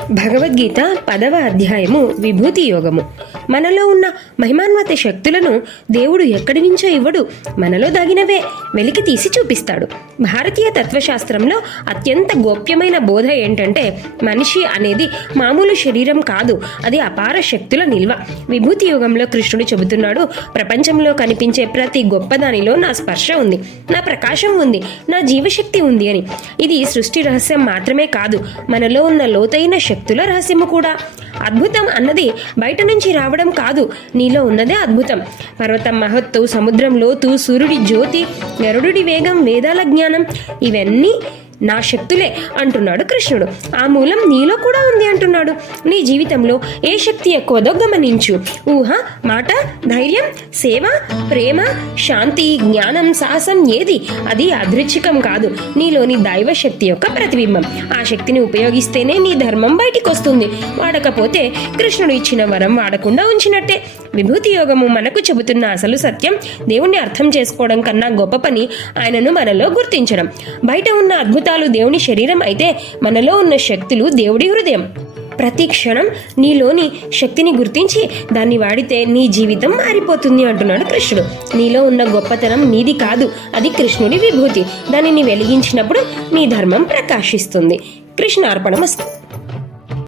భగవద్గీత 10వ అధ్యాయము విభూతి యోగము. మనలో ఉన్న మహిమాన్విత శక్తులను దేవుడు ఎక్కడి నుంచో ఇవ్వడు, మనలో దాగినవే వెలికి తీసి చూపిస్తాడు. భారతీయ తత్వశాస్త్రంలో అత్యంత గోప్యమైన బోధ ఏంటంటే మనిషి అనేది మామూలు శరీరం కాదు, అది అపార శక్తుల నిల్వ. విభూతి యోగంలో కృష్ణుడు చెబుతున్నాడు, ప్రపంచంలో కనిపించే ప్రతి గొప్పదానిలో నా స్పర్శ ఉంది, నా ప్రకాశం ఉంది, నా జీవశక్తి ఉంది అని. ఇది సృష్టి రహస్యం మాత్రమే కాదు, మనలో ఉన్న లోతైన శక్తుల రహస్యము కూడా. అద్భుతం అన్నది బయట నుంచి రావడం కాదు, నీలో ఉన్నదే అద్భుతం. పర్వతం మహత్తు, సముద్రం లోతు, సూర్యుడి జ్యోతి, గరుడుడి వేగం, వేదాల జ్ఞానం ఇవన్నీ నా శక్తులే అంటున్నాడు కృష్ణుడు. ఆ మూలం నీలో కూడా ఉంది అంటున్నాడు. నీ జీవితంలో ఏ శక్తి ఎక్కువదో గమనించు. ఊహ, మాట, ధైర్యం, సేవ, ప్రేమ, శాంతి, జ్ఞానం, సాహసం ఏది? అది అదృచ్ఛికం కాదు, నీలోని దైవ శక్తి యొక్క ప్రతిబింబం. ఆ శక్తిని ఉపయోగిస్తేనే నీ ధర్మం బయటికి వస్తుంది. వాడకపోతే కృష్ణుడు ఇచ్చిన వరం వాడకుండా ఉంచినట్టే. విభూతి యోగము మనకు చెబుతున్న అసలు సత్యం, దేవుణ్ణి అర్థం చేసుకోవడం కన్నా గొప్ప పని ఆయనను మనలో గుర్తించడం. బయట ఉన్న అద్భుతాలు దేవుని శరీరం అయితే మనలో ఉన్న శక్తులు దేవుడి హృదయం. ప్రతి క్షణం నీలోని శక్తిని గుర్తించి దాన్ని వాడితే నీ జీవితం మారిపోతుంది అంటున్నాడు కృష్ణుడు. నీలో ఉన్న గొప్పతనం నీది కాదు, అది కృష్ణుడి విభూతి. దానిని వెలిగించినప్పుడు నీ ధర్మం ప్రకాశిస్తుంది. కృష్ణార్పణమస్తు.